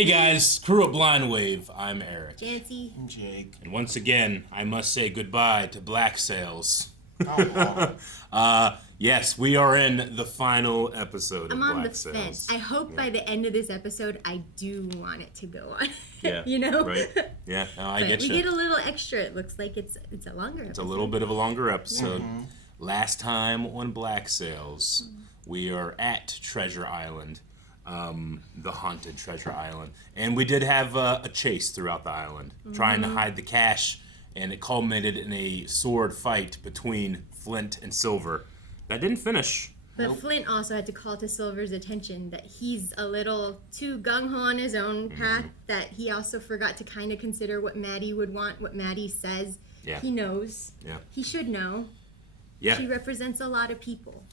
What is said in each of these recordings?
Hey guys, crew of Blind Wave. I'm Eric. Janci and Jake. And once again, I must say goodbye to Black Sails. Oh, Yes, we are in the final episode of I'm on Black the Sails. fence. I hope by the end of this episode, I do want it to go on. Yeah, you know? right? Yeah, no, I But get we you. get a little extra. It looks like it's a longer It's episode. a little bit of a longer episode. Last time on Black Sails, we are at Treasure Island, the haunted Treasure Island. And we did have a chase throughout the island, trying to hide the cache, and it culminated in a sword fight between Flint and Silver. That didn't finish. But Flint also had to call to Silver's attention that he's a little too gung-ho on his own path, that he also forgot to kind of consider what Maddie would want, what Maddie says. Yeah. He knows. Yeah. He should know. Yeah. She represents a lot of people.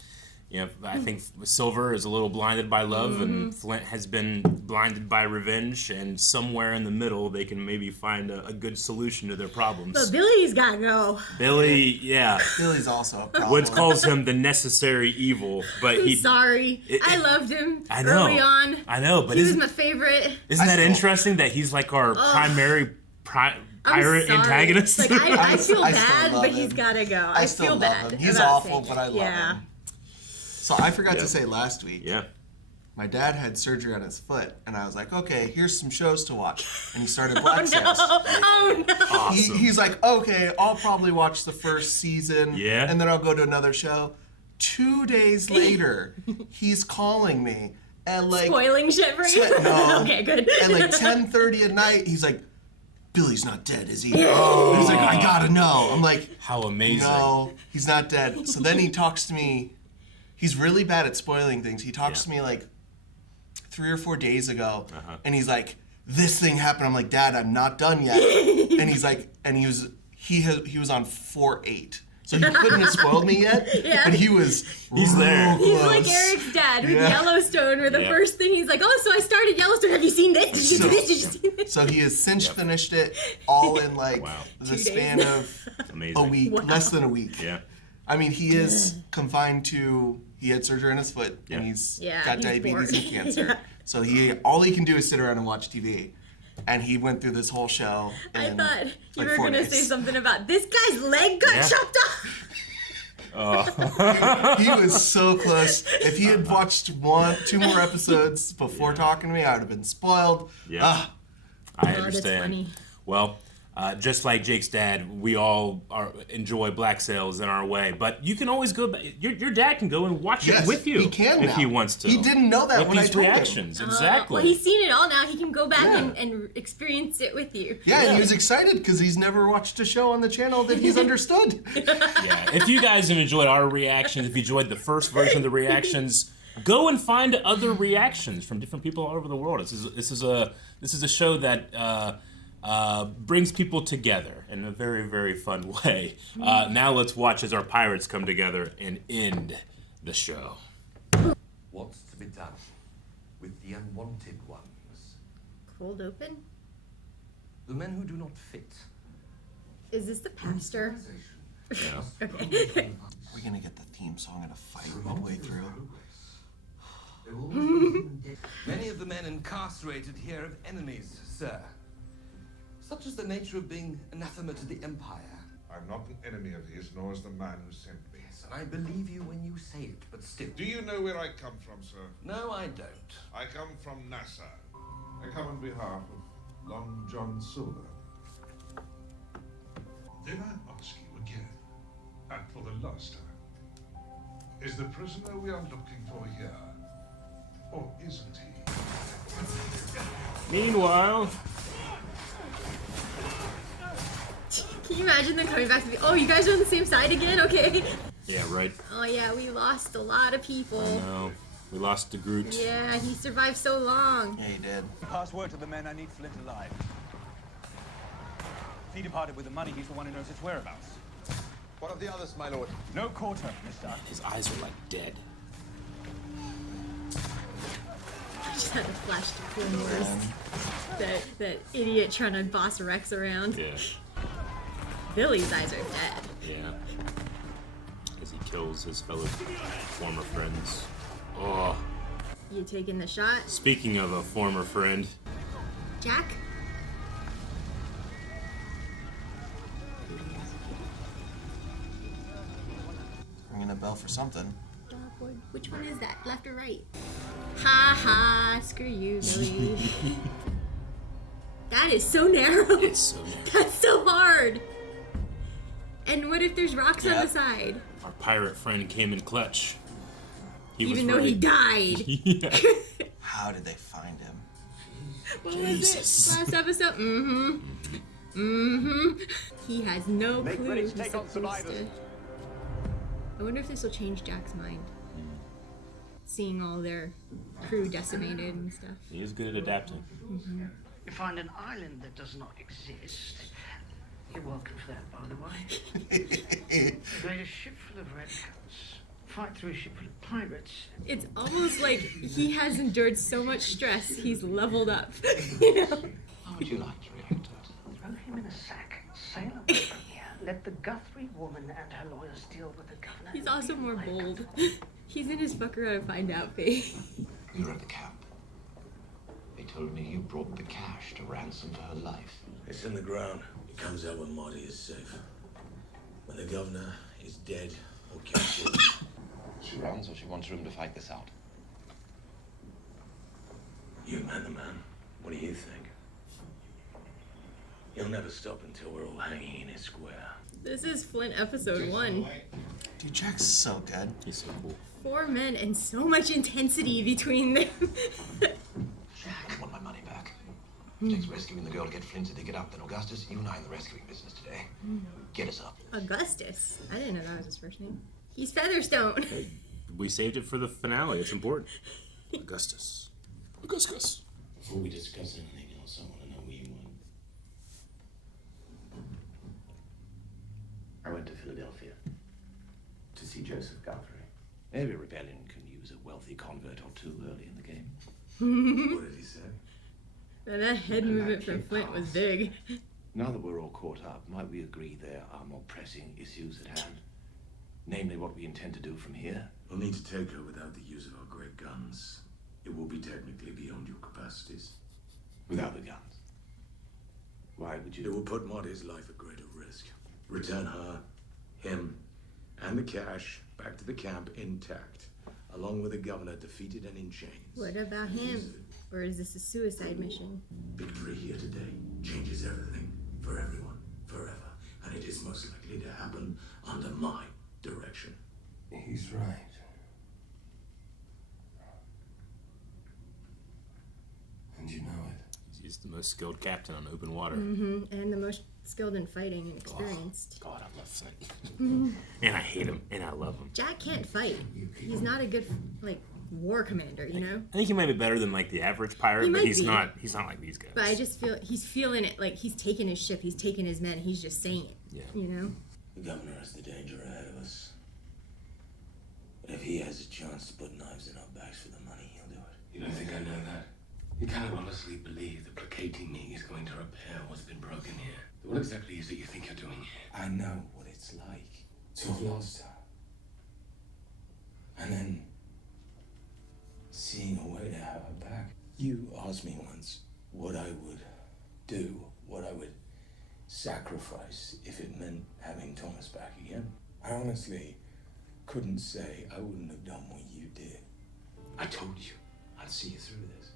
Yeah, I think Silver is a little blinded by love, and Flint has been blinded by revenge, and somewhere in the middle they can maybe find a good solution to their problems. But Billy's gotta go. Billy, yeah. Billy's also a problem. Woods calls him the necessary evil, but I'm sorry. I loved him I know. early on. I know, but He was my favorite. isn't that still- interesting that he's like our primary pirate I'm sorry. antagonist? Like, I feel I still bad, love but he's him. gotta go. I still feel love bad. him. He's about awful, saying but it. I love Yeah. him. So I forgot Yeah. to say last week, Yeah. my dad had surgery on his foot, and I was like, okay, here's some shows to watch. And he started Black Sails. Oh no! Awesome. He's like, okay, I'll probably watch the first season, Yeah. and then I'll go to another show. 2 days later, he's calling me at like Spoiling shit for you? No. Okay, good. at like 10:30 at night. He's like, Billy's not dead, is he? Oh. He's like, I gotta know. I'm like, How amazing. no, he's not dead. So then he talks to me. He's really bad at spoiling things. He talks to me like 3 or 4 days ago, and he's like, "This thing happened." I'm like, "Dad, I'm not done yet." And he's like, and he was on 4-8, so he couldn't have spoiled me yet. Yeah. But he's there. He's like Eric's dad with Yeah. Yellowstone, where the Yeah. first thing he's like, oh, so I started Yellowstone. Have you seen this? Did you do this? Did you see this? So he has since finished it all in like Wow. the 2 days. span of Amazing. a week, less than a week. Yeah. I mean, he is confined to. He had surgery on his foot, Yeah. and he's Yeah, got he's diabetes bored. and cancer. Yeah. So all he can do is sit around and watch TV. And he went through this whole show. I in, thought you like, were 4 gonna days. say something about this guy's leg got Yeah. chopped off. He was so close. If he had watched 2 more episodes before talking to me, I would have been spoiled. Yeah. Ah, I that's understand. funny. Well, just like Jake's dad, we all enjoy Black Sails in our way. But you can always go back. Your dad can go and watch yes, it with you he can if now. he wants to. He didn't know that Get when I these told reactions. him. Exactly. Well, he's seen it all now. He can go back Yeah. and experience it with you. Yeah, and he was excited because he's never watched a show on the channel that he's understood. Yeah. If you guys have enjoyed our reactions, if you enjoyed the first version of the reactions, go and find other reactions from different people all over the world. This is a show that brings people together in a very, very fun way. Now let's watch as our pirates come together and end the show. What's to be done with the unwanted ones? Cold open? The men who do not fit. Is this the pastor? Yeah. Okay. We're gonna get the theme song in a fight midway through. Many of the men incarcerated here have enemies, sir. Such is the nature of being anathema to the Empire. I'm not an enemy of his, nor is the man who sent me. Yes, and I believe you when you say it, but still. Do you know where I come from, sir? No, I don't. I come from Nassau. I come on behalf of Long John Silver. Then I ask you again, and for the last time, is the prisoner we are looking for here, or isn't he? Meanwhile, Can you imagine them coming back to me? Oh, you guys are on the same side again? Okay. yeah, right. Oh yeah, we lost a lot of people. No, we lost the Groot. Yeah, he survived so long. Yeah, he did. Pass word to the men I need Flint alive. If he departed with the money, he's the one who knows its whereabouts. What of the others, my lord? No quarter, mister. His eyes are like dead. I just had a flash to Clone Wars. That idiot trying to boss Rex around. Yeah. Billy's eyes are dead. Yeah. As he kills his fellow former friends. Oh. You taking the shot? Speaking of a former friend, Jack? Ringing a bell for something. Dogwood. Which one is that? Left or right? Ha ha! Screw you, Billy. That is so narrow. It's so narrow. That's so hard. And what if there's rocks on the side? Our pirate friend came in clutch. Even though he died. Yeah. How did they find him? What Jesus. was it? Last episode? He has no Make clue. ready to he's take on supposed survivors. to- I wonder if this will change Jack's mind. Seeing all their crew decimated and stuff. He is good at adapting. You find an island that does not exist. You're welcome for that, by the way. Raid a ship full of redcoats. Fight through a ship full of pirates. It's almost like he has endured so much stress, he's leveled up. You know? How would you like to react to it? Throw him in a sack. Sail away from here. Let the Guthrie woman and her lawyers deal with the governor. He's also more bold. He's in his fucker out to find out phase. We were at the camp. They told me you brought the cash to ransom for her life. It's in the ground. It comes out when Marty is safe. When the governor is dead or captured. She runs or she wants room to fight this out. You met the man. What do you think? He'll never stop until we're all hanging in his square. This is Flint episode 1. Dude, Jack's so good. He's so cool. 4 men and so much intensity between them. I want my money back. It takes rescuing the girl to get Flint to dig it up. Then Augustus, you and I in the rescuing business today. Get us up. Augustus. I didn't know that was his first name. He's Featherstone. We saved it for the finale. It's important. Augustus. Augustus. Before we discuss anything else, I want to know where you went. I went to Philadelphia to see Joseph Guthrie. Every rebellion can use a wealthy convert or two early in the game. What did he say? And that head movement from Flint was big. Now that we're all caught up, might we agree there are more pressing issues at hand? Namely, what we intend to do from here? We'll need to take her without the use of our great guns. It will be technically beyond your capacities. Without the guns. Why would It you? will put Marty's life at greater risk. Return her, him, and the cash back to the camp intact, along with the governor defeated and in chains. What about him? Or is this a suicide mission? Victory here today changes everything for everyone, forever. And it is most likely to happen under my direction. He's right. And you know it. He's the most skilled captain on open water. And the most skilled in fighting and experienced. God, I love Flint. And I hate him, and I love him. Jack can't fight. He's not a good, like, war commander, you know? I think he might be better than like the average pirate, He but might he's be. not. He's not like these guys. But I just feel he's feeling it. Like, he's taking his ship, he's taking his men, he's just saying it. Yeah. You know? The governor has the danger ahead of us. But if he has a chance to put knives in our backs for the money, he'll do it. You don't think I know that? You cannot honestly believe that placating me is going to repair what's been broken here. What exactly is it you think you're doing here? I know what it's like. To have lost her. And then Seeing a way to have her back. You asked me once what I would do, what I would sacrifice if it meant having Thomas back again. I honestly couldn't say I wouldn't have done what you did. I told you I'd see you through this.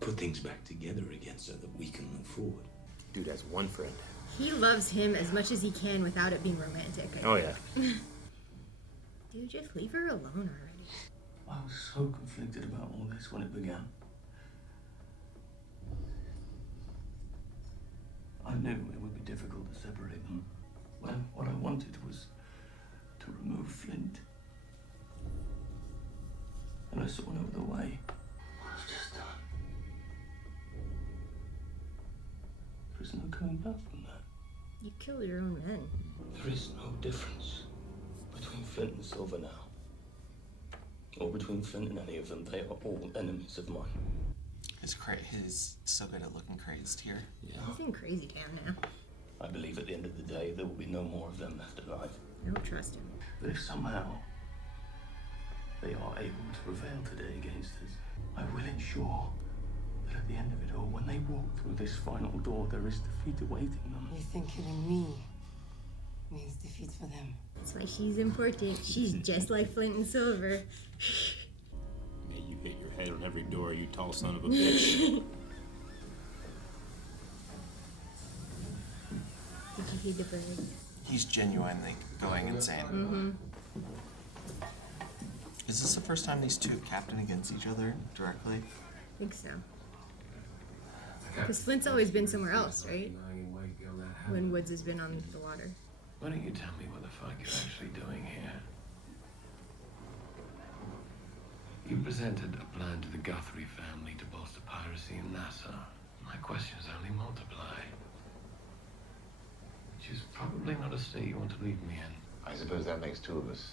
Put things back together again so that we can move forward. Dude has one friend. He loves him as much as he can without it being romantic. I Oh think. yeah. Dude, just leave her alone already. I was so conflicted about all this when it began. I knew it would be difficult to separate them. When what I wanted was to remove Flint. And I saw no other way. I was just done. There is no coming back from that. You killed your own men. There is no difference between Flint and Silver now. Or between Flint and any of them. They are all enemies of mine. He's so good at looking crazed here. He's in crazy town now. I believe at the end of the day there will be no more of them left alive. I don't trust him. But if somehow they are able to prevail today against us, I will ensure at the end of it all, when they walk through this final door, there is defeat awaiting them. You think killing me means defeat for them? That's why she's important. She's just like Flint and Silver. May you hit your head on every door, you tall son of a bitch. Did you feed the bird? He's genuinely going insane. Mm-hmm. Is this the first time these two have captained against each other directly? I think so. Because Flint's always been somewhere else, right? When Woods has been on the water. Why don't you tell me what the fuck you're actually doing here? You presented a plan to the Guthrie family to bolster piracy in Nassau. My questions only multiply. Which is probably not a state you want to leave me in. I suppose that makes two of us.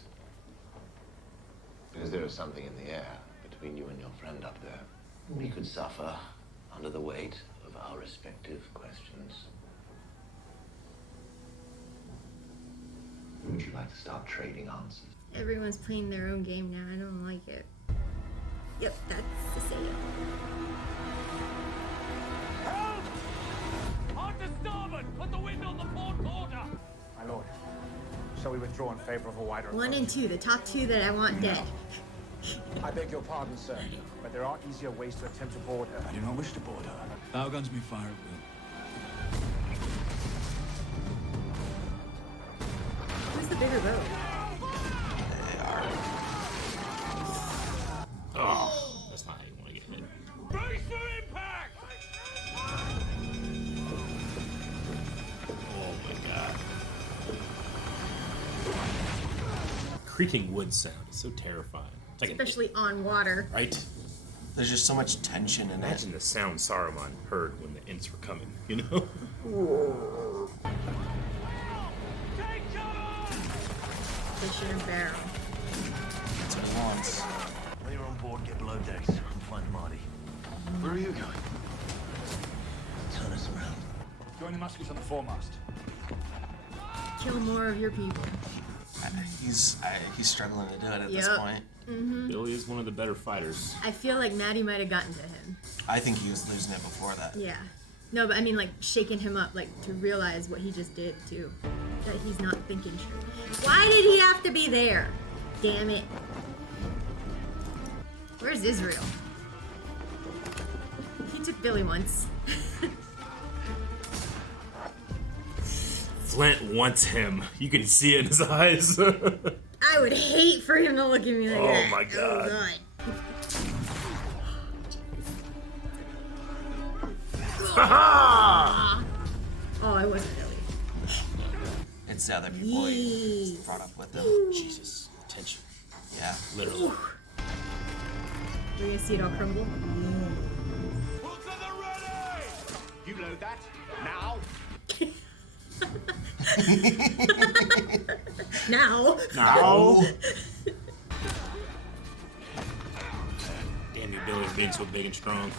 Because there is something in the air between you and your friend up there. We could suffer under the weight of our respective questions. Would you like to start trading answers? Everyone's playing their own game now. I don't like it. Yep, that's the same. Help! On to starboard! Put the wind on the port quarter! My lord, shall we withdraw in favor of a wider approach? 1 and 2, the top two that I want dead. I beg your pardon, sir, but there are easier ways to attempt to board her. I do not wish to board her. Bow guns may fire at will. Who's the bigger boat? Oh, that's not how you want to get hit. Brace for impact! Oh my god. Creaking wood sound is so terrifying. It's like Especially on water. right? There's just so much tension in it. Imagine the sound Saruman heard when the Ents were coming, you know? Take cover! Fisher and barrel. That's what he wants. When you're on board, get below decks and find Marty. Where are you going? Turn us around. Join the muskets on the foremast. Kill more of your people. He's struggling to do it at this Yep. point. Mm-hmm. Billy is one of the better fighters. I feel like Maddie might have gotten to him. I think he was losing it before that. Yeah. No, but I mean, like, shaking him up, like, to realize what he just did, too. That he's not thinking straight. Why did he have to be there? Damn it. Where's Israel? He took Billy once. Flint wants him. You can see it in his eyes. I would hate for him to look at me like that. Oh my god. Oh, I wasn't really. It's the other people he brought up with him. Jesus. Tension. Yeah. Literally. We're gonna see it all crumble. You load that now. Now. Now. Damn you, Billy, for being so big and strong.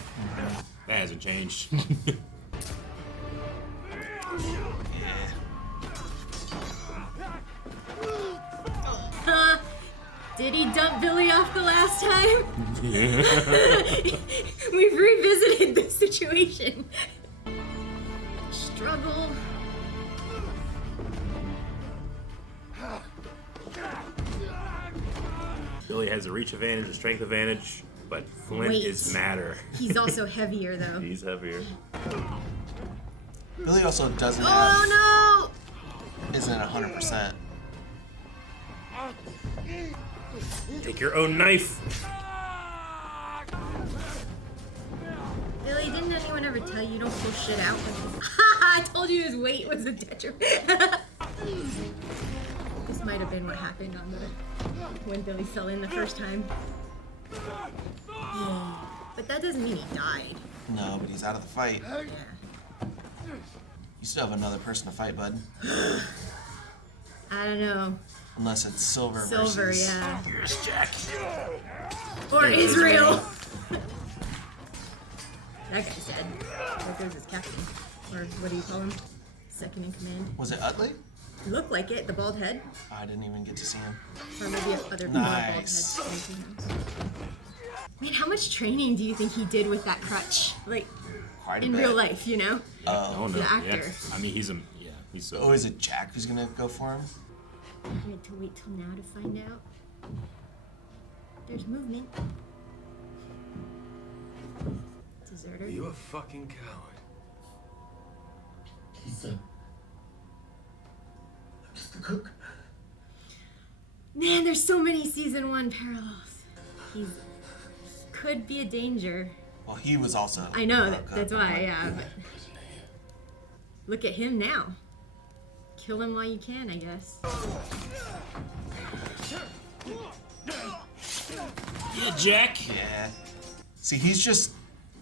That hasn't changed. Did he dump Billy off the last time? We've revisited this situation. Struggle. Billy has a reach advantage, a strength advantage, but Flint Weight. is madder. He's also heavier, though. He's heavier. Billy also doesn't have, Oh isn't 100%. Take your own knife. Billy, didn't anyone ever tell you don't pull shit out? I told you his weight was a detriment. This might have been what happened on when Billy fell in the first time. But that doesn't mean he died. No, but he's out of the fight. Yeah. You still have another person to fight, bud. I don't know. Unless it's Silver Silver, versus... yeah. Here's Jack. Or Israel. That guy's dead. There goes his captain. Or what do you call him? Second in command. Was it Utley? Looked like it, the bald head. I didn't even get to see him. Or maybe other people have bald heads. Man, how much training do you think he did with that crutch? Like, Quite a in bit. real life, you know? Oh, no. The actor. Yeah. I mean, he's so... Oh, is it Jack who's gonna go for him? I had to wait till now to find out. There's movement. Deserter. You a fucking coward. He's I'm just a cook. Man, there's so many season 1 parallels. He could be a danger. Well, he was also. I know, that's why, yeah. But look at him now. Kill him while you can, I guess. Yeah, Jack. Yeah. See, he's just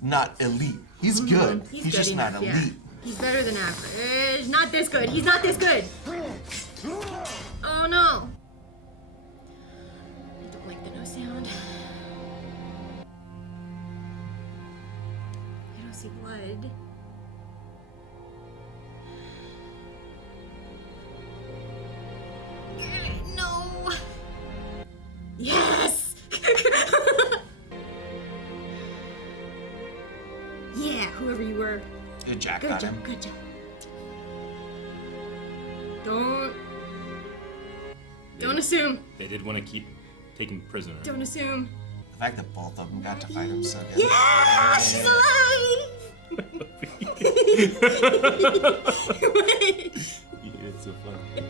not elite. He's good. He's good just enough, not yeah. elite. He's better than average. Not this good. He's not this good. Oh no. I don't like the no sound. I don't see blood. No. Yes. Yeah, whoever you were. Good Jack Good got job, him. good job. Don't assume. They did want to keep taking prisoner. Don't assume. The fact that both of them got to fight him so good. Yeah, she's alive. Yeah, it's so funny.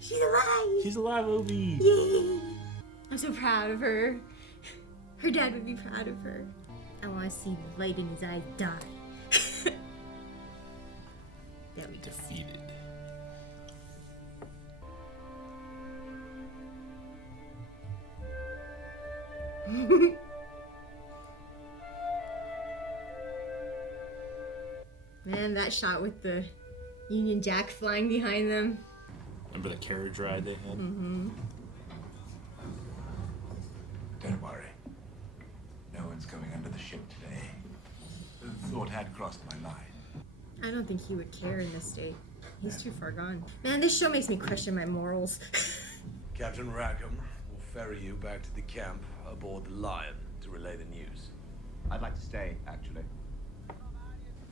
She's alive. She's alive, Obi. Yay. I'm so proud of her. Her dad would be proud of her. I want to see the light in his eyes die. That we defeated. Man, that shot with the Union Jack flying behind them. Remember the carriage ride they had? Mm-hmm. Don't worry. No one's coming under the ship today. The thought had crossed my mind. I don't think he would care in this state. He's too far gone. Man, this show makes me question my morals. Captain Rackham will ferry you back to the camp aboard the Lion to relay the news. I'd like to stay, actually.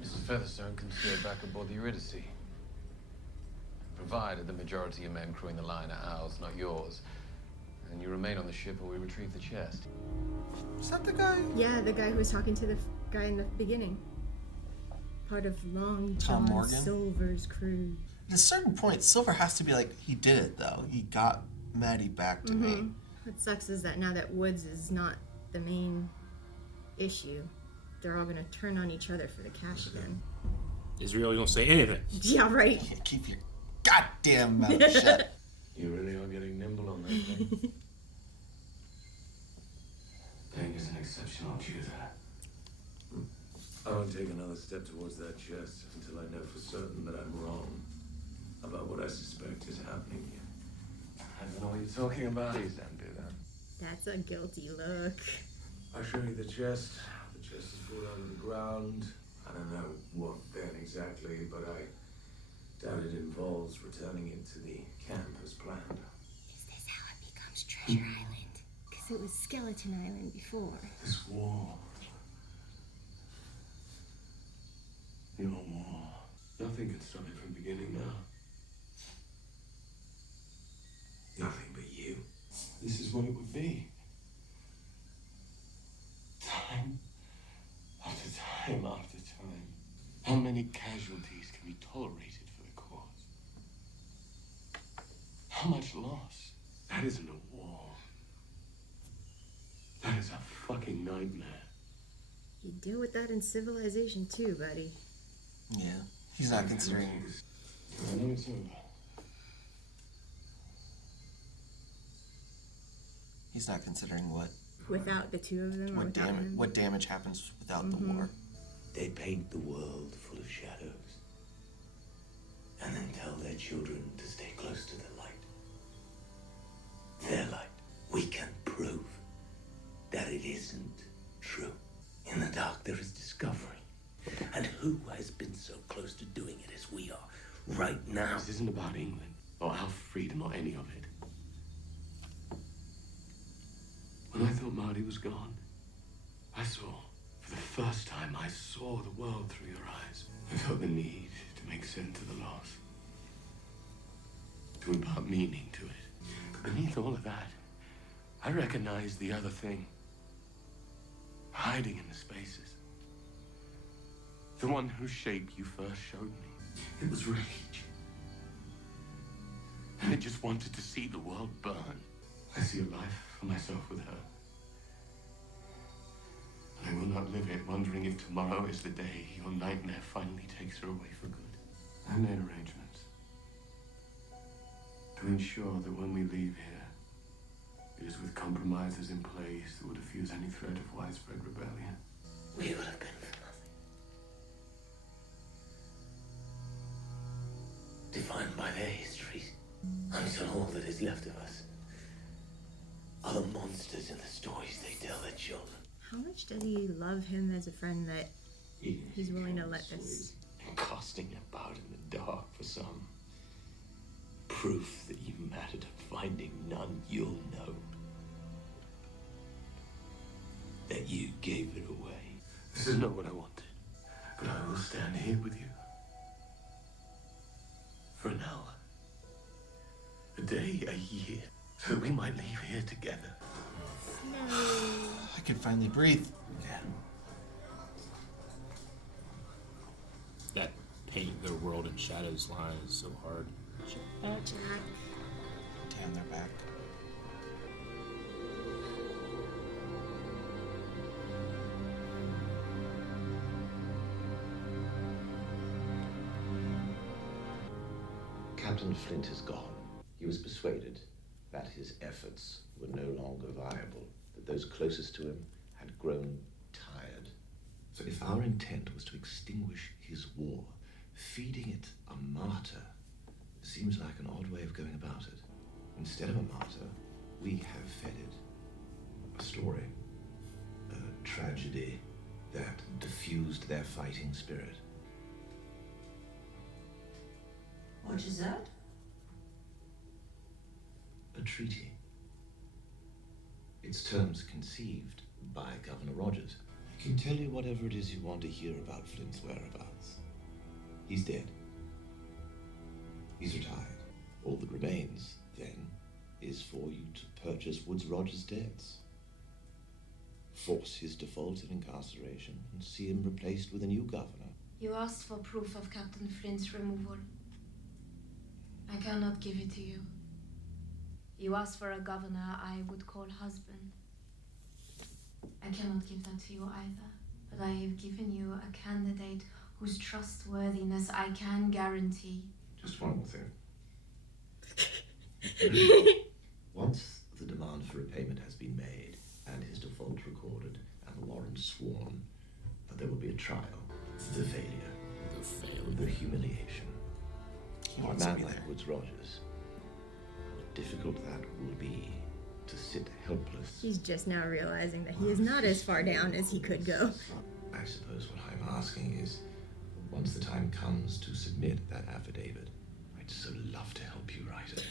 Mrs. Featherstone can stay back aboard the Eurydice. Provided the majority of men crewing the line are ours, not yours. And you remain on the ship or we retrieve the chest. Is that the guy? Yeah, the guy who was talking to the guy in the beginning. Part of Long Tom John Morgan? Silver's crew. At a certain point, Silver has to be like, he did it though. He got Maddie back to me. What sucks is that now that Woods is not the main issue, they're all gonna turn on each other for the cash again. Israel, you don't say anything. Yeah, right. Yeah, keep your goddamn mouth shut. You really are getting nimble on that thing. Paying is an exceptional tutor. I won't take another step towards that chest until I know for certain that I'm wrong about what I suspect is happening here. I don't know what you're talking about. Please don't do that. That's a guilty look. I'll show you the chest. The chest is brought out of the ground. I don't know what then exactly, but I doubt it involves returning it to the camp as planned. Is this how it becomes Treasure Island? Because it was Skeleton Island before. This wall. Your wall. Nothing can stop it from beginning now. Nothing but you. This is what it would be. Time after time after time. How many casualties can be tolerated for the cause? How much loss? That isn't a war. That is a fucking nightmare. You deal with that in Civilization too, buddy. Yeah, he's not considering. I know it's over. He's not considering what Without the two of them, or without him. what damage happens without the war. They paint the world full of shadows and then tell their children to stay close to the light. Their light. We can prove that it isn't true. In the dark there is discovery. And who has been so close to doing it as we are right now? This isn't about England or our freedom or any of it. When I thought Marty was gone, I saw, for the first time, I saw the world through your eyes. I felt the need to make sense of the loss, to impart meaning to it. But beneath all of that, I recognized the other thing, hiding in the spaces. The one whose shape you first showed me. It was rage. And it just wanted to see the world burn. I see a life for myself with her. And I will not live it wondering if tomorrow is the day your nightmare finally takes her away for good. I made arrangements to ensure that when we leave here, it is with compromises in place that will diffuse any threat of widespread rebellion. We would have been for nothing. Defined by their histories, until all that is left of us are the monsters in the stories they tell their children. How much does he love him as a friend that he's willing to let this? And casting about in the dark for some proof that you mattered, and finding none you'll know. That you gave it away. This is not what I wanted, but I will stand here with you for an hour, a day, a year, so that we might leave here together. I could finally breathe. Yeah. That paint their world in shadows line is so hard. Damn, they're back. Captain Flint is gone. He was persuaded that his efforts were no longer viable, that those closest to him had grown tired. So if our intent was to extinguish his war, feeding it a martyr seems like an odd way of going about it. Instead of a martyr, we have fed it a story, a tragedy that diffused their fighting spirit. What is that? A treaty. Its terms conceived by Governor Rogers. I can tell you whatever it is you want to hear about Flint's whereabouts. He's dead. He's retired. All that remains, then, is for you to purchase Woods Rogers' debts. Force his default and incarceration, and see him replaced with a new governor. You asked for proof of Captain Flint's removal. I cannot give it to you. You asked for a governor I would call husband. I cannot give that to you either. But I have given you a candidate whose trustworthiness I can guarantee. Just one more thing. Once the demand for repayment has been made, and his default recorded, and the warrant sworn, there will be a trial. The failure. The failure. The humiliation. He For a wants to man be like there. Woods Rogers, what difficult that will be to sit helpless. He's just now realizing that he is not as far down as he could go. I suppose what I'm asking is, once the time comes to submit that affidavit, I'd so love to help you write it.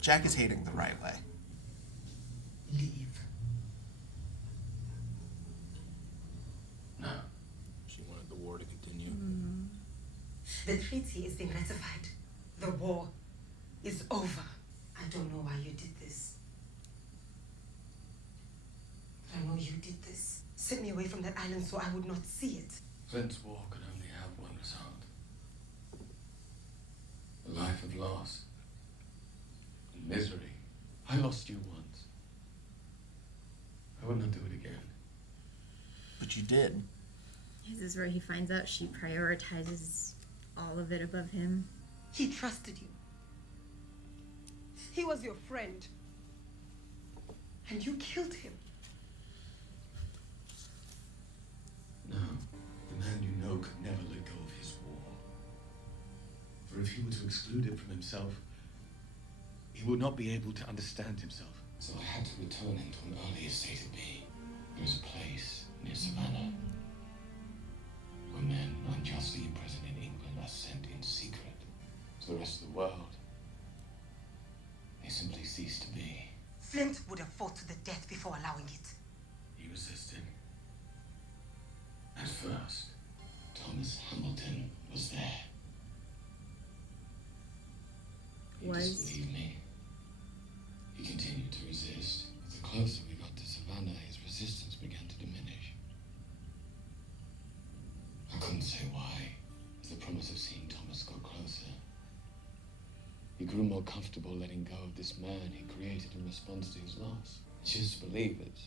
Jack is hating the right way. Leave. No. She wanted the war to continue. The treaty is being ratified. The war is over. I don't know why you did this. But I know you did this. Sent me away from that island so I would not see it. Flint's war could only have one result. A life of loss. And misery. I lost you once. I would not do it again. But you did. This is where he finds out she prioritizes all of it above him. He trusted you. He was your friend. And you killed him. No, the man you know could never let go of his war. For if he were to exclude it from himself, he would not be able to understand himself. So I had to return him to an earlier state of being. There is a place near Savannah where men unjustly imprisoned in England are sent in secret to the rest of the world before allowing it. He resisted. At first, Thomas Hamilton was there. He disbelieved me. He continued to resist. But the closer we got to Savannah, his resistance began to diminish. I couldn't say why, as the promise of seeing Thomas got closer. He grew more comfortable letting go of this man he created in response to his loss. I chose to believe it.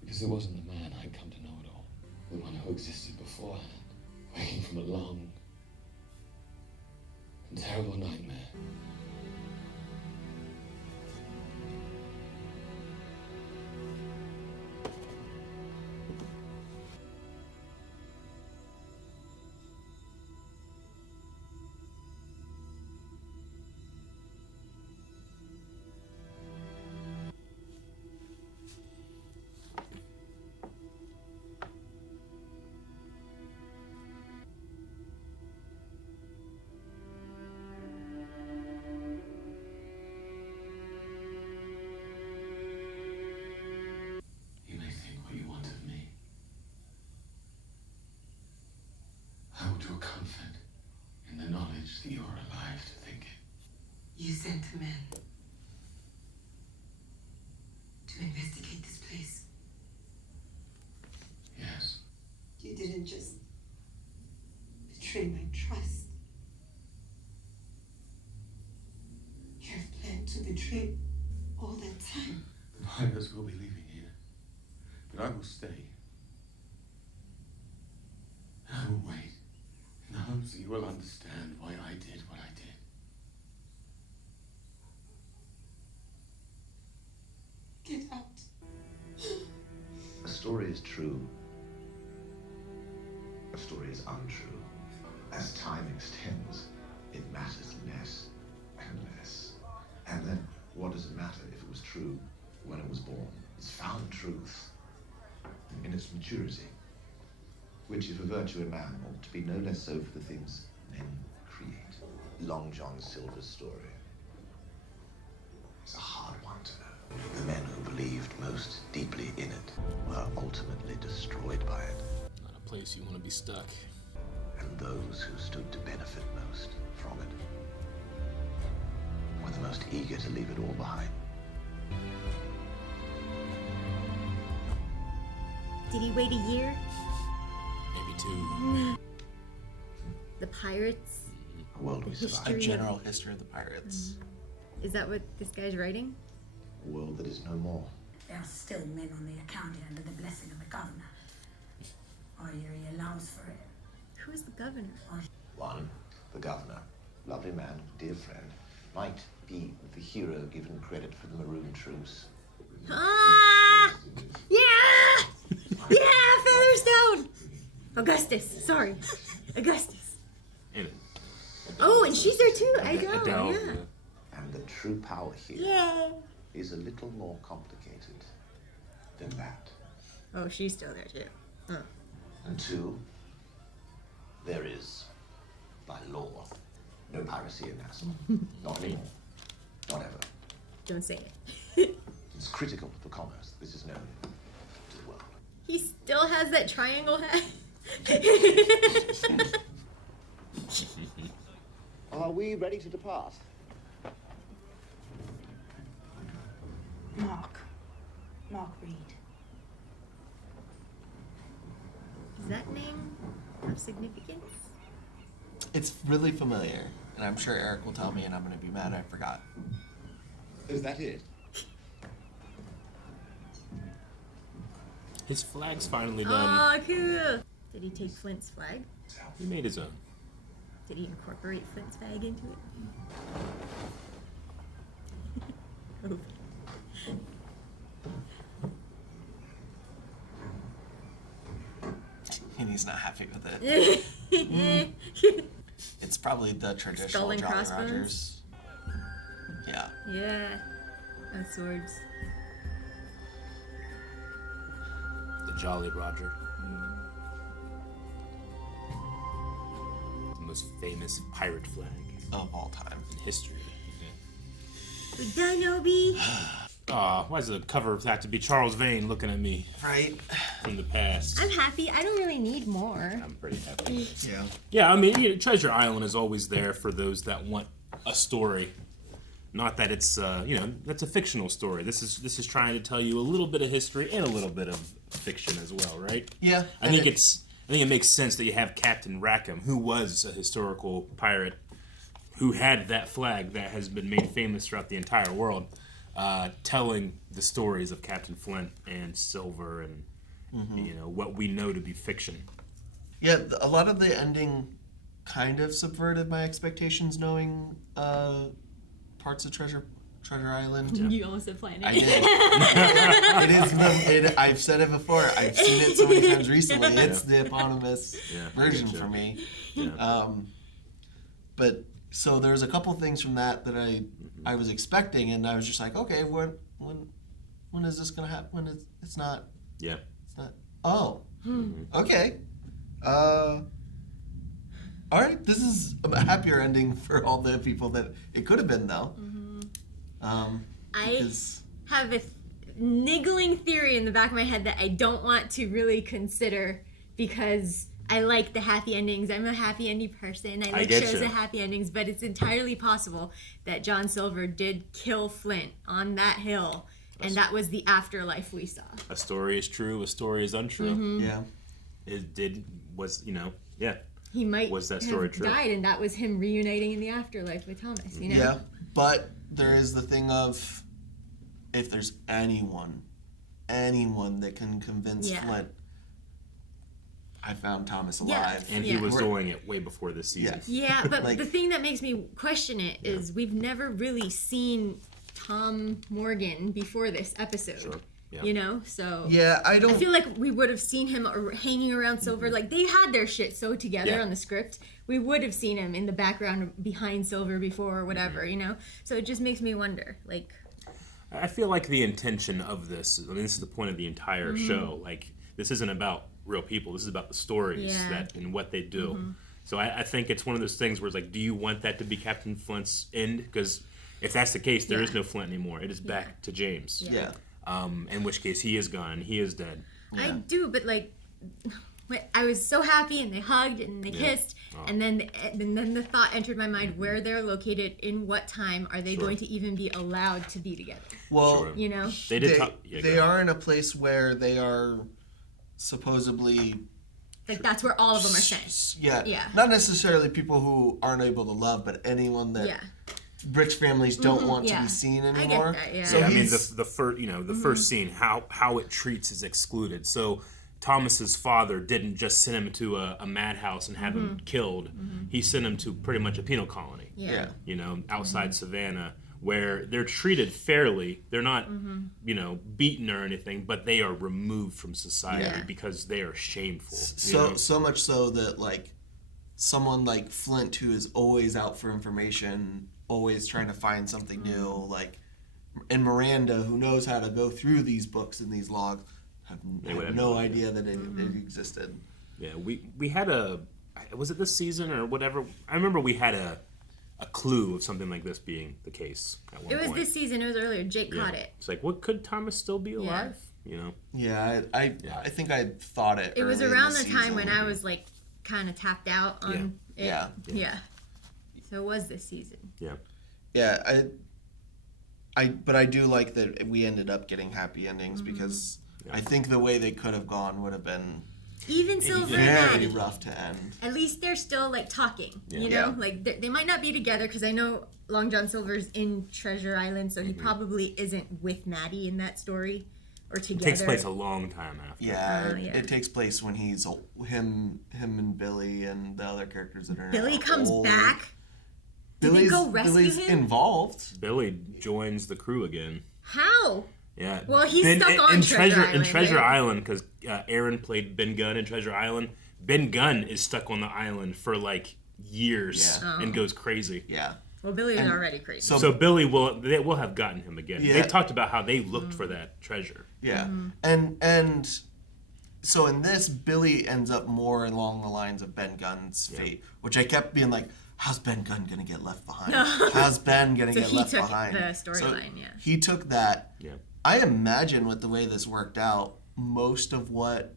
Because it wasn't the man I'd come to know at all. The one who existed beforehand, waking from a long and terrible nightmare. Comfort in the knowledge that you're alive to think it. You sent a man to investigate this place. Yes. You didn't just betray my trust. You have planned to betray all that time. The pirates will be leaving here, but I will stay. I will wait. In the hopes that you will understand why I did what I did. Get out. A story is true. A story is untrue. As time extends, it matters less and less. And then, what does it matter if it was true when it was born? It's found truth in its maturity, which, if a virtue in man, ought to be no less so for the things men create. Long John Silver's story is a hard one to know. The men who believed most deeply in it were ultimately destroyed by it. Not a place you want to be stuck. And those who stood to benefit most from it were the most eager to leave it all behind. Did he wait a year? Maybe 2. The pirates? A world we survive. A general history of the pirates. Is that what this guy's writing? A world that is no more. There are still men on the account under the blessing of the governor. He allows for it. Who is the governor? One, the governor, lovely man, dear friend, might be the hero given credit for the Maroon Truce. Ah! Yeah! Yeah, Featherstone! Augustus, sorry. Augustus. Oh, and she's there too. I know, yeah. And the true power here is a little more complicated than that. Oh, she's still there too. Huh. And 2, there is, by law, no piracy in Nassau. Not anymore. Not ever. Don't say it. It's critical for commerce. This is known to the world. He still has that triangle hat. Are we ready to depart? Mark Reed. Does that name have significance? It's really familiar, and I'm sure Eric will tell me, and I'm going to be mad I forgot. Is that it? His flag's finally done. Oh, cool. Did he take Flint's flag? He made his own. Did he incorporate Flint's flag into it? Oh. And he's not happy with it. It's probably the traditional Skull and Jolly crossbones? Rogers. Yeah. Yeah. And swords. The Jolly Roger. The most famous pirate flag of all time in history. Dinobi. why does the cover have to be Charles Vane looking at me? Right. From the past. I'm happy. I don't really need more. I'm pretty happy. Yeah. Yeah, I mean, Treasure Island is always there for those that want a story. Not that it's, that's a fictional story. This is trying to tell you a little bit of history and a little bit of fiction as well, right? Yeah. I think it makes sense that you have Captain Rackham, who was a historical pirate, who had that flag that has been made famous throughout the entire world, telling the stories of Captain Flint and Silver and what we know to be fiction. Yeah, a lot of the ending kind of subverted my expectations, knowing parts of Treasure Island. Yeah. You almost said Planet. I did. I've said it before. I've seen it so many times recently. It's the eponymous version for me. Yeah. But so there's a couple things from that I was expecting, and I was just like, okay, when is this gonna happen? When it's not? Yeah. It's not. Oh. Okay. All right. This is a happier ending for all the people that it could have been, though. I have a niggling theory in the back of my head that I don't want to really consider because I like the happy endings. I'm a happy ending person. I like shows with happy endings, but it's entirely possible that John Silver did kill Flint on that hill, and that was the afterlife we saw. A story is true, a story is untrue. Yeah. He might was that story have true? died, and that was him reuniting in the afterlife with Thomas, you know? Yeah, but there is the thing of if there's anyone that can convince Flint, I found Thomas alive. And he was doing it way before this season. Yeah, but the thing that makes me question it is we've never really seen Tom Morgan before this episode. Sure. Yeah. You know, so I feel like we would have seen him hanging around Silver. Like they had their shit so together on the script. We would have seen him in the background behind Silver before or whatever, you know. So it just makes me wonder. Like, I feel like the intention of this. I mean, this is the point of the entire show. Like, this isn't about real people. This is about the stories that and what they do. So I think it's one of those things where it's like, do you want that to be Captain Flint's end? Because if that's the case, there is no Flint anymore. It is back to James. Yeah. In which case he is gone. He is dead. Yeah. I do, but like, I was so happy, and they hugged and they kissed, and then the thought entered my mind: where they're located, in what time are they going to even be allowed to be together? Well, you know, they are in a place where they are supposedly. Like that's where all of them are sent. Yeah. Not necessarily people who aren't able to love, but anyone that. Yeah. Rich families don't want to be seen anymore. I get that, So I mean, the first scene, how it treats is excluded. So Thomas's father didn't just send him to a madhouse and have him killed. He sent him to pretty much a penal colony. Yeah. You know, outside Savannah, where they're treated fairly. They're not, beaten or anything, but they are removed from society because they are shameful. So much so that like someone like Flint, who is always out for information, always trying to find something new, like, and Miranda, who knows how to go through these books and these logs, have no idea that it existed. Yeah, we had was it this season or whatever? I remember we had a clue of something like this being the case at one point. It was this season. It was earlier. Jake caught it. It's like, what, could Thomas still be alive? You know? Yeah, I think I thought it. It was around the time when I was like kind of tapped out on it. Yeah. So it was this season. Yeah. Yeah, but I do like that we ended up getting happy endings because I think the way they could have gone would have been even Silver very rough to end. At least they're still like talking, you know, like they might not be together because I know Long John Silver's in Treasure Island, so he probably isn't with Maddie in that story or together. It takes place a long time after. Yeah, it takes place when he's him and Billy and the other characters that are Billy comes back. Did they go rescue him? Involved. Billy joins the crew again. How? Yeah. Well, he's stuck on Treasure Island. In Treasure Island, because Aaron played Ben Gunn in Treasure Island. Ben Gunn is stuck on the island for like years and goes crazy. Yeah. Well, Billy was already crazy. So Billy will have gotten him again. Yeah. They talked about how they looked for that treasure. Yeah. And so in this, Billy ends up more along the lines of Ben Gunn's fate, which I kept being like, how's Ben Gunn gonna get left behind? How's Ben gonna get left behind? The storyline, yeah. He took that. Yeah. I imagine with the way this worked out, most of what,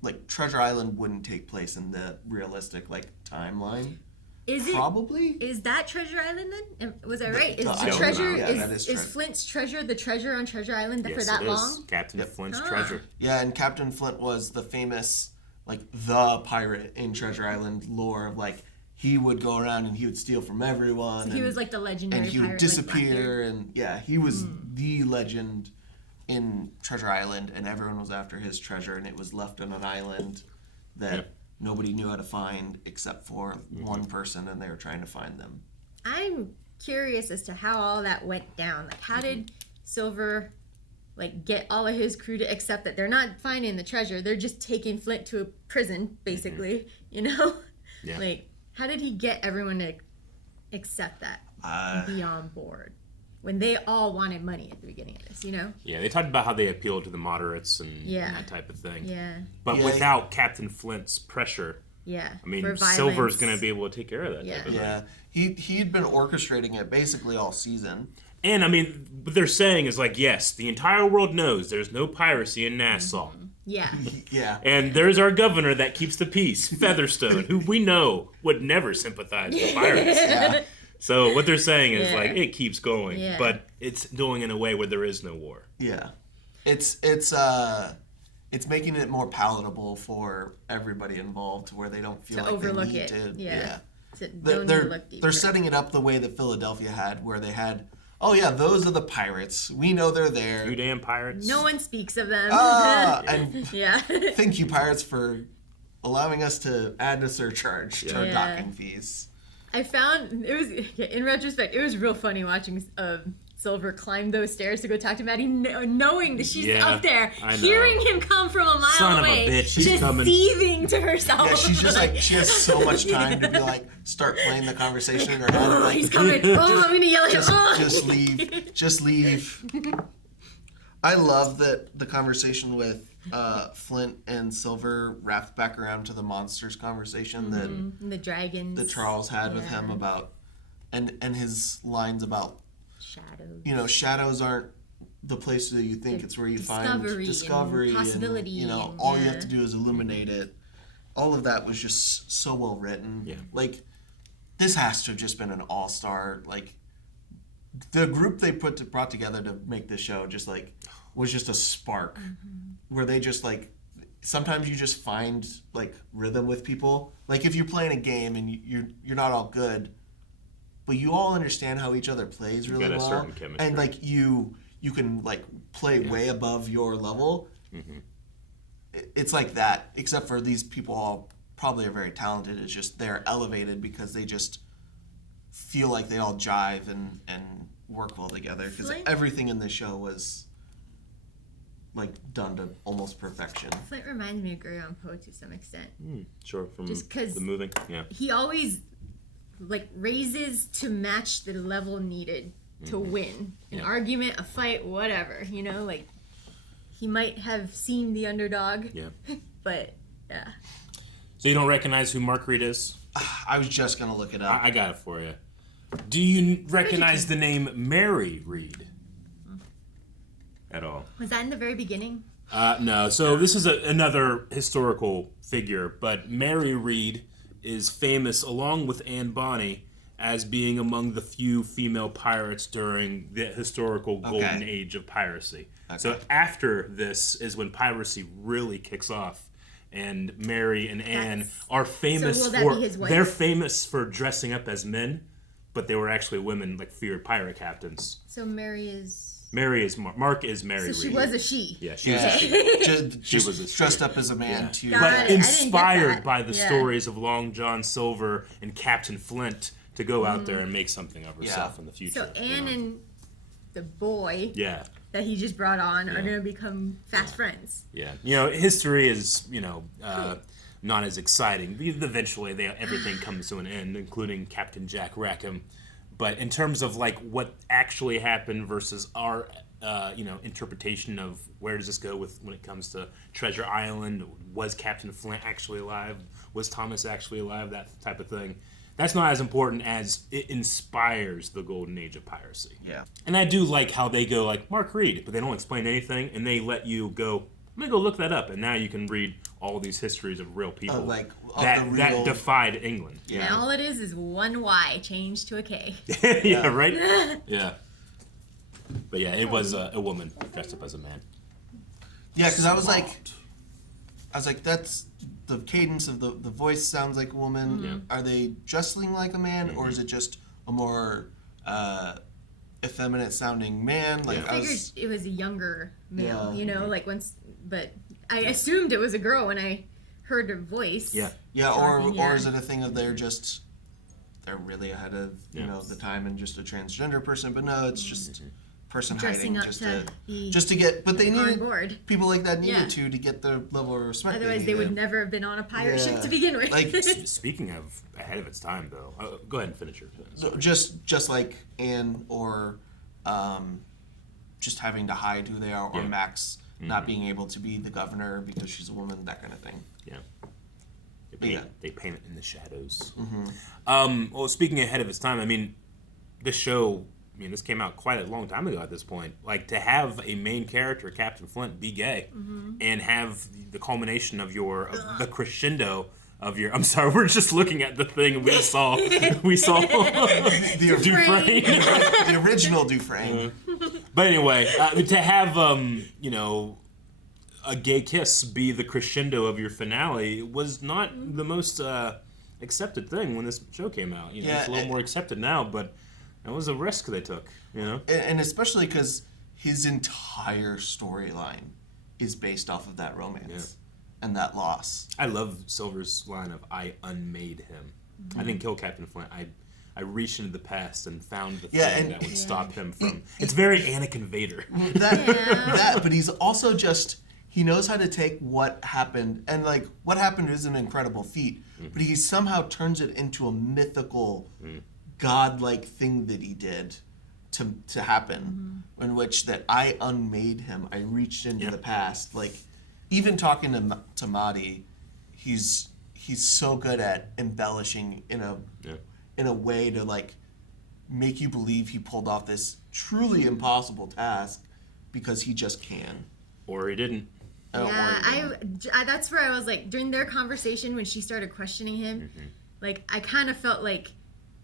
like, Treasure Island wouldn't take place in the realistic, like, timeline. Is it probably? Is that Treasure Island then? Was I right? Is No, the treasure is Flint's treasure the treasure on Treasure Island for Yes, that it is. long? Captain Flint's treasure. Yeah, and Captain Flint was the famous, like, the pirate in Treasure Island lore of, like, he would go around and he would steal from everyone. So he was like the legendary and he would pirate, disappear, and yeah, he was the legend in Treasure Island, and everyone was after his treasure, and it was left on an island that nobody knew how to find except for one person, and they were trying to find them. I'm curious as to how all that went down. Like, how did Silver, like, get all of his crew to accept that they're not finding the treasure? They're just taking Flint to a prison, basically. You know, like, how did he get everyone to accept that and be on board when they all wanted money at the beginning of this? You know? Yeah, they talked about how they appealed to the moderates and that type of thing. Yeah. But without Captain Flint's pressure, I mean, Silver's going to be able to take care of that type of thing. Yeah, he'd been orchestrating it basically all season. And, I mean, what they're saying is, like, yes, the entire world knows there's no piracy in Nassau. Yeah. Yeah. And there's our governor that keeps the peace, Featherstone, who we know would never sympathize with pirates. So what they're saying is, like, it keeps going, but it's going in a way where there is no war. Yeah. It's making it more palatable for everybody involved, to where they don't feel to like overlook they need to. Yeah. They're setting it up the way that Philadelphia had, where they had, oh yeah, those are the pirates. We know they're there. You damn pirates. No one speaks of them. And yeah. Thank you, pirates, for allowing us to add a surcharge to our docking fees. I found it was, in retrospect, it was real funny watching Silver climb those stairs to go talk to Maddie, knowing that she's up there, hearing him come from a mile away, of a bitch, she's just coming. seething to herself. Yeah, she's just like, she has so much time to be like, start playing the conversation in her head. Like, he's coming. Oh, I'm gonna yell at him. Just leave. Just leave. I love that the conversation with Flint and Silver wrapped back around to the monsters conversation that the dragons that Charles had with him about, and his lines about shadows. You know, shadows aren't the place that you think. It's where you find discovery and possibility. And, you know, all you have to do is illuminate it. All of that was just so well written. Yeah. Like, this has to have just been an all-star. Like, the group they brought together to make this show just like was just a spark, where they just like, sometimes you just find like rhythm with people. Like, if you're playing a game and you're not all good, but you all understand how each other plays really well, certain chemistry. and like you can like play way above your level. It's like that, except for these people all probably are very talented. It's just they're elevated because they just feel like they all jive and work well together, because everything in this show was like done to almost perfection. Flint reminds me of Graham Poe to some extent. Sure, from just because the moving. Yeah. He always like raises to match the level needed to win an argument, a fight, whatever. You know, like he might have seen the underdog. Yeah. But yeah. So you don't recognize who Mark Reed is? I was just gonna look it up. I got it for you. Do you recognize the name Mary Reed at all? Was that in the very beginning? No. So this is another historical figure, but Mary Reed is famous, along with Anne Bonny, as being among the few female pirates during the historical golden age of piracy. So after this is when piracy really kicks off, and Mary and Anne are famous so will that be his wife? They're famous for dressing up as men, but they were actually women, like feared pirate captains. So Mary is Mark is Mary So she Reed. was a she. Yeah, she was a she. She was a she. Dressed up as a man too. But inspired by the stories of Long John Silver and Captain Flint to go out there and make something of herself in the future. So Anne and the boy that he just brought on are going to become fast friends. Yeah. You know, history is, not as exciting. Eventually, everything comes to an end, including Captain Jack Rackham. But in terms of like what actually happened versus our, interpretation of where does this go when it comes to Treasure Island, was Captain Flint actually alive? Was Thomas actually alive? That type of thing. That's not as important as it inspires the golden age of piracy. Yeah. And I do like how they go like, Mark Reed, but they don't explain anything, and they let you go, I'm going to go look that up, and now you can read all these histories of real people that defied England. Yeah. And all it is one Y changed to a K. Yeah, right? Yeah. But yeah, it was a woman dressed up as a man. Yeah, because I was like, that's the cadence of the voice sounds like a woman. Yeah. Are they dressing like a man, or is it just a more effeminate sounding man? Like I figured it was a younger male, like once, but I assumed it was a girl when I heard her voice. Yeah, or is it a thing of they're really ahead of the time and just a transgender person? But no, it's just person dressing hiding up just to get. But they needed board. People like that needed to get the level of respect. Otherwise, they would never have been on a pirate ship to begin with. Like speaking of ahead of its time, though, go ahead and finish your. Just like Anne or just having to hide who they are, or Max not being able to be the governor because she's a woman, that kind of thing. Yeah. They paint it in the shadows. Mm-hmm. Well, speaking ahead of its time, I mean, this show, this came out quite a long time ago at this point. Like, to have a main character, Captain Flint, be gay, and have the culmination of the crescendo of your. I'm sorry, we're just looking at the thing and we saw the Dufresne, the original Dufresne. But anyway, to have a gay kiss be the crescendo of your finale was not the most accepted thing when this show came out. It's a little more accepted now, but it was a risk they took. And especially because his entire storyline is based off of that romance. And that loss. I love Silver's line of "I unmade him." I didn't kill Captain Flint. I reached into the past and found the thing that would stop him from. It's very Anakin Vader. But he's also he knows how to take what happened, and like what happened is an incredible feat. But he somehow turns it into a mythical, godlike thing that he did to happen, in which that I unmade him. I reached into the past, like. Even talking to Mahdi, he's so good at embellishing in a way to like make you believe he pulled off this truly impossible task because he just can. Or he didn't. That's where I was like, during their conversation when she started questioning him, like I kind of felt like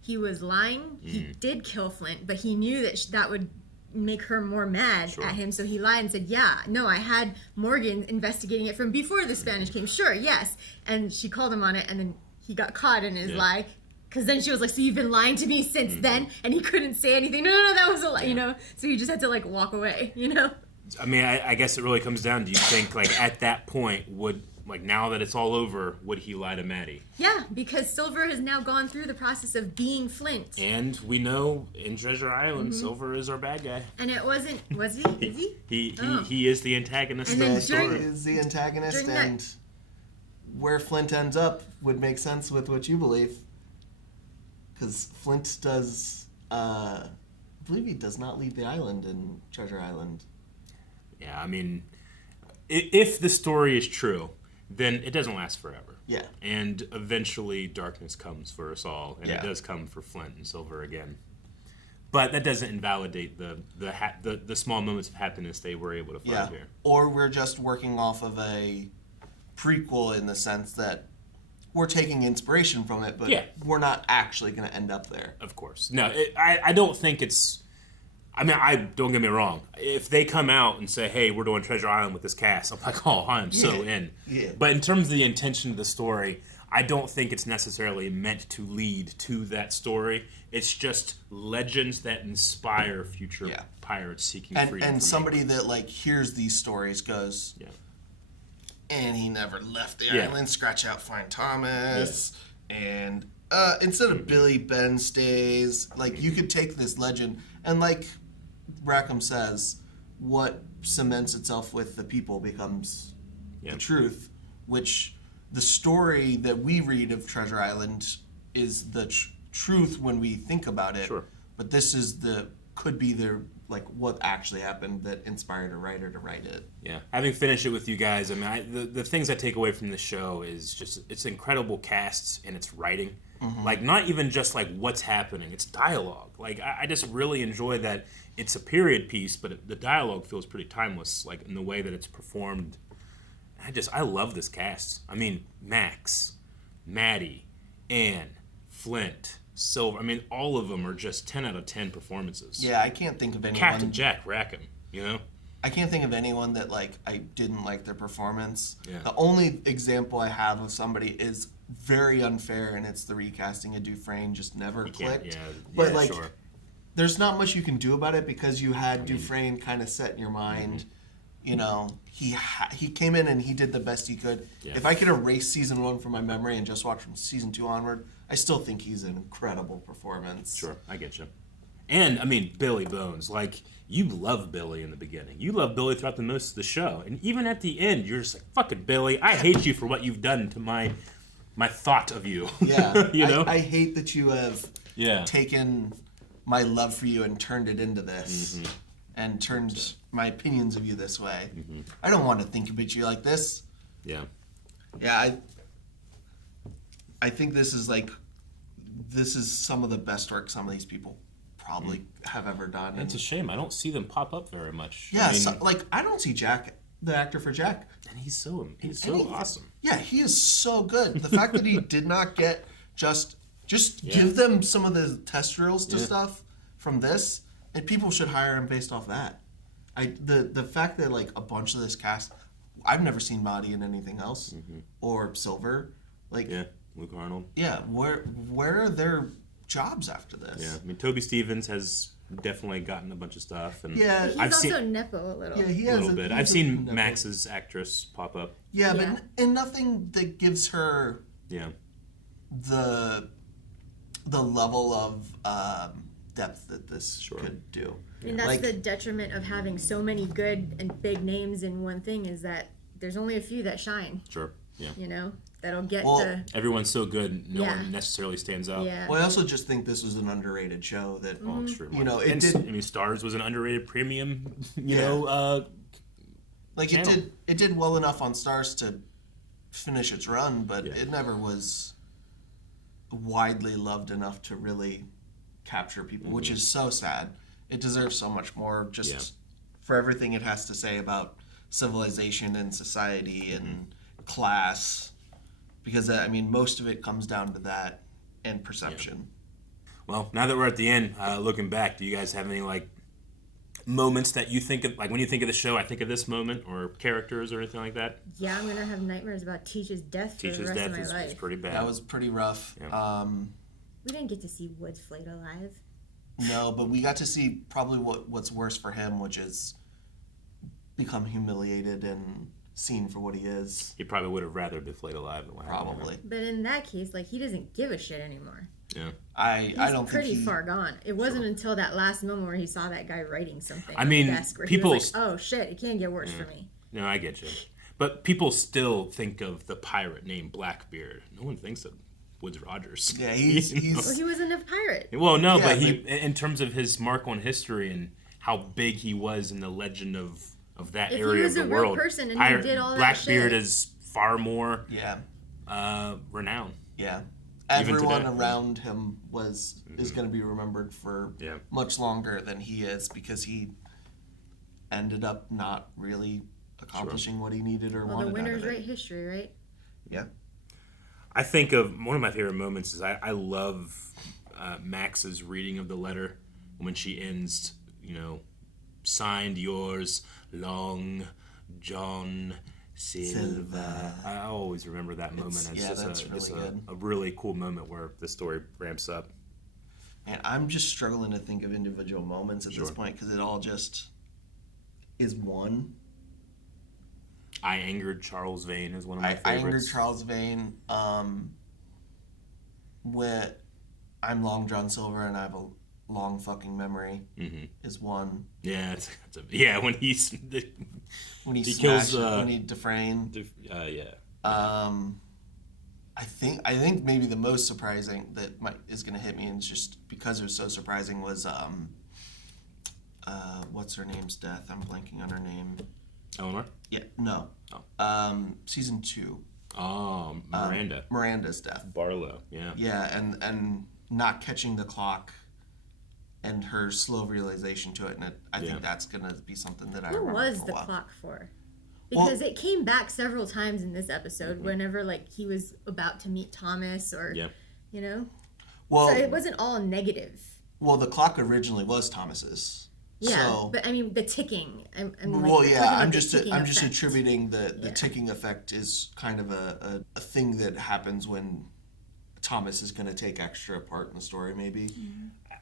he was lying. He did kill Flint, but he knew that would make her more mad at him, so he lied and said, I had Morgan investigating it from before the Spanish came. Sure, yes. And she called him on it, and then he got caught in his lie, because then she was like, so you've been lying to me since then? And he couldn't say anything. No, that was a lie, so he just had to like walk away, I mean, I guess it really comes down, do you think like at that point now that it's all over, would he lie to Maddie? Yeah, because Silver has now gone through the process of being Flint. And we know in Treasure Island, Silver is our bad guy. And it wasn't, was he? Is he? He is the antagonist of the story. He is the antagonist, and where Flint ends up would make sense with what you believe. Because Flint does, I believe he does not leave the island in Treasure Island. Yeah, I mean, if the story is true, then it doesn't last forever. Yeah. And eventually darkness comes for us all, and it does come for Flint and Silver again. But that doesn't invalidate the small moments of happiness they were able to find here. Or we're just working off of a prequel in the sense that we're taking inspiration from it, but we're not actually going to end up there. Of course. No, I don't think it's... I mean, don't get me wrong. If they come out and say, hey, we're doing Treasure Island with this cast, I'm like, I'm so in. Yeah. But in terms of the intention of the story, I don't think it's necessarily meant to lead to that story. It's just legends that inspire future pirates seeking freedom. And somebody that like hears these stories goes, and he never left the island, scratch out Find Thomas, and instead of Billy, Ben stays. Like, you could take this legend, and like Rackham says, what cements itself with the people becomes the truth, which the story that we read of Treasure Island is the truth when we think about it. Sure. But this is could be like what actually happened that inspired a writer to write it. Yeah. Having finished it with you guys, I mean, the things I take away from the show is just its incredible casts and its writing. Like, not even just like what's happening, it's dialogue. Like, I just really enjoy that it's a period piece, but the dialogue feels pretty timeless, like in the way that it's performed. I love this cast. I mean, Max, Maddie, Anne, Flint, Silver. I mean, all of them are just 10 out of 10 performances. Yeah, I can't think of anyone. Captain Jack Rackham, you know? I can't think of anyone that, like, I didn't like their performance. Yeah. The only example I have of somebody is very unfair, and it's the recasting of Dufresne just never clicked. But, like, sure. There's not much you can do about it because you had Dufresne kind of set in your mind. You know, he came in and he did the best he could. Yeah. If I could erase season 1 from my memory and just watch from season 2 onward, I still think he's an incredible performance. Sure, I get you. And, I mean, Billy Bones. Like, you love Billy in the beginning. You love Billy throughout the most of the show. And even at the end, you're just like, fucking Billy, I hate you for what you've done to my thought of you. Yeah. You know? I hate that you have taken my love for you and turned it into this. And turned my opinions of you this way. I don't want to think about you like this. Yeah. Yeah, I think this is some of the best work some of these people probably have ever done. And it's a shame. I don't see them pop up very much. Yeah, I mean, I don't see Jack, the actor for Jack. And he's so awesome. Yeah, he is so good. The fact that he did not get just give them some of the test reels to stuff from this, and people should hire him based off that. The fact that, like, a bunch of this cast, I've never seen Maddie in anything else, or Silver, like Luke Arnold. Yeah, where are their jobs after this? Yeah, I mean, Toby Stevens has definitely gotten a bunch of stuff, and he's also Nepo a little. Yeah, he a has little bit. I've seen Max's actress pop up. Yeah, but and nothing that gives her the level of depth that this could do. I mean, that's the detriment of having so many good and big names in one thing, is that there's only a few that shine. Sure. Yeah. You know, that'll get everyone's so good, no one necessarily stands out. Yeah. Well, I also just think this was an underrated show that, you know, I mean, Stars was an underrated premium, you know, channel. it did well enough on Stars to finish its run, but it never was widely loved enough to really capture people, which is so sad. It deserves so much more just for everything it has to say about civilization and society and class, because I mean, most of it comes down to that and perception. Well, now that we're at the end, looking back, do you guys have any like moments that you think of, like when you think of the show, I think of this moment, or characters or anything like that? Yeah, I'm gonna have nightmares about Teach's death for the rest of my life. Is pretty bad. That was pretty rough. Yeah. We didn't get to see Woods flayed alive. No, but we got to see probably what's worse for him, which is become humiliated and seen for what he is. He probably would have rather been flayed alive than what happened. Probably. But in that case, like, he doesn't give a shit anymore. Yeah. I don't think pretty far gone. It wasn't until that last moment where he saw that guy writing something I mean, on the desk where people he was like, oh shit, it can't get worse for me. No, I get you. But people still think of the pirate named Blackbeard. No one thinks of Woodes Rogers. Yeah, he's Well, he wasn't a pirate. Well, no, but he, in terms of his mark on history and how big he was in the legend of that area of the world. If he was a real person and he did all that Blackbeard shit. is far more renowned. Yeah. Everyone around him is going to be remembered for much longer than he is, because he ended up not really accomplishing what he needed or wanted. The winners write history, right? Yeah. I think of one of my favorite moments is I love Max's reading of the letter when she ends, you know, signed yours, Long John Silver. I always remember that moment as a really cool moment where the story ramps up. And I'm just struggling to think of individual moments at this point, because it all just is one. I Angered Charles Vane is one of my favorites. I Angered Charles Vane. When I'm Long John Silver and I have a long fucking memory is one. Yeah, when he kills when he Dufresne. I think maybe the most surprising that is going to hit me, and just because it was so surprising, was what's her name's death? I'm blanking on her name. Eleanor? Yeah, no. Oh. Season 2. Miranda. Miranda's death. Barlow, yeah. Yeah, and not catching the clock and her slow realization to it, and I think that's going to be something that I remember What was for a the while. clock for? Because it came back several times in this episode whenever, like, he was about to meet Thomas or, you know? Well, so it wasn't all negative. Well, the clock originally was Thomas's. Yeah, so, but I mean the ticking. I'm just attributing the ticking effect is kind of a thing that happens when Thomas is going to take extra part in the story, maybe.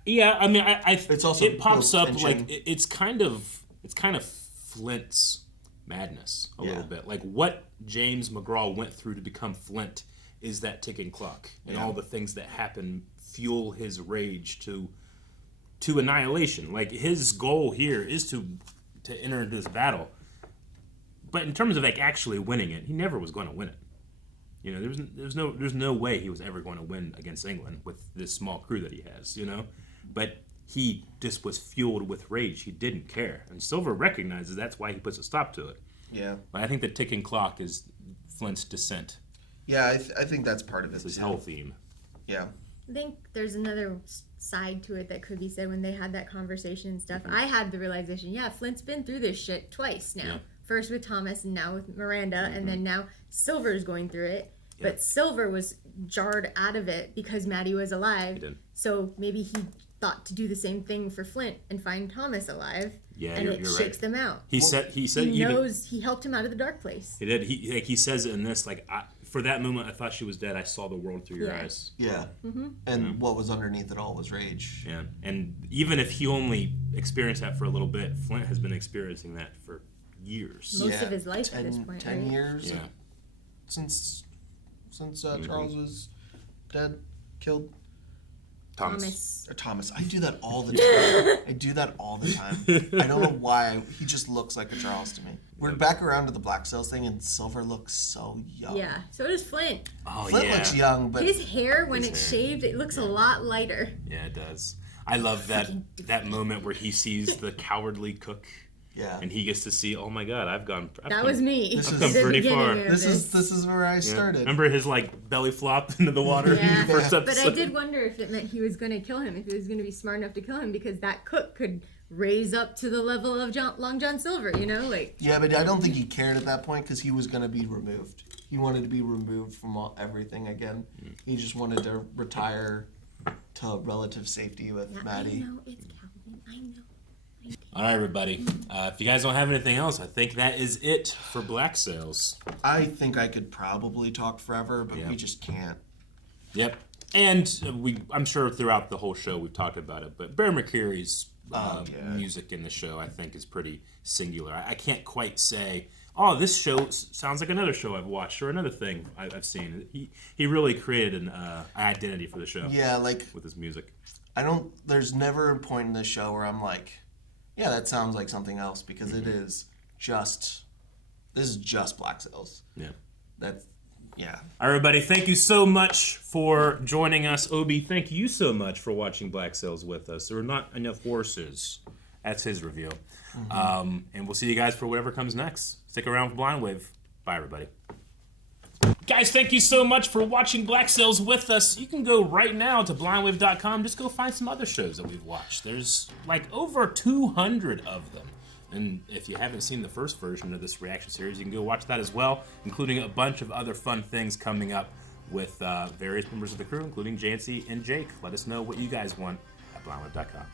Yeah, I mean, it's also it pops up tension. like it's kind of Flint's madness a little bit. Like what James McGraw went through to become Flint is that ticking clock, and all the things that happen fuel his rage to annihilation. Like his goal here is to enter into this battle, but in terms of like actually winning it, he never was going to win it. You know, there's no way he was ever going to win against England with this small crew that he has. You know, but he just was fueled with rage. He didn't care, and Silver recognizes that's why he puts a stop to it. Yeah, but I think the ticking clock is Flint's descent. Yeah, I think that's part of it. It's his whole theme. Yeah. I think there's another side to it that could be said when they had that conversation and stuff. I had the realization, Flint's been through this shit twice now. Yeah. First with Thomas and now with Miranda, and then now Silver's going through it. Yeah. But Silver was jarred out of it because Maddie was alive. He did. So maybe he thought to do the same thing for Flint and find Thomas alive. Yeah, and it you're shakes right. them out. He said he knows he helped him out of the dark place. He did. He says it in this, like, for that moment, I thought she was dead. I saw the world through your eyes. Yeah. Mm-hmm. And what was underneath it all was rage. Yeah. And even if he only experienced that for a little bit, Flint has been experiencing that for years. Most of his life at this point. 10 right? years? Yeah. Since Charles was dead, killed. Thomas. I do that all the time. I don't know why. He just looks like a Charles to me. We're back around to the Black Sails thing, and Silver looks so young. Yeah, so does Flint. Oh, Flint looks young, but his hair, when it's shaved, it looks a lot lighter. Yeah, it does. I love that moment where he sees the cowardly cook. Yeah. And he gets to see, oh my God, I've come was me. I've come pretty far. This is where I started. Remember his like belly flop into the water in the first episode? But I did wonder if it meant he was going to kill him, if he was going to be smart enough to kill him, because that cook could raise up to the level of Long John Silver, you know? Yeah, but I don't think he cared at that point because he was going to be removed. He wanted to be removed from everything again. He just wanted to retire to relative safety with Maddie. I know, it's Calvin. I know. All right, everybody. If you guys don't have anything else, I think that is it for Black Sails. I think I could probably talk forever, but we just can't. Yep. And I'm sure throughout the whole show we've talked about it, but Bear McCreary's music in the show, I think, is pretty singular. I can't quite say, oh, this show sounds like another show I've watched or another thing I've seen. He really created an identity for the show. Yeah, like with his music. There's never a point in this show where I'm like, yeah, that sounds like something else, because this is just Black Sails. Yeah. All right, everybody, thank you so much for joining us. Obi, thank you so much for watching Black Sails with us. There were not enough horses. That's his reveal. And we'll see you guys for whatever comes next. Stick around for Blind Wave. Bye, everybody. Guys, thank you so much for watching Black Sails with us. You can go right now to blindwave.com. Just go find some other shows that we've watched. There's like over 200 of them. And if you haven't seen the first version of this reaction series, you can go watch that as well, including a bunch of other fun things coming up with various members of the crew, including Janci and Jake. Let us know what you guys want at blindwave.com.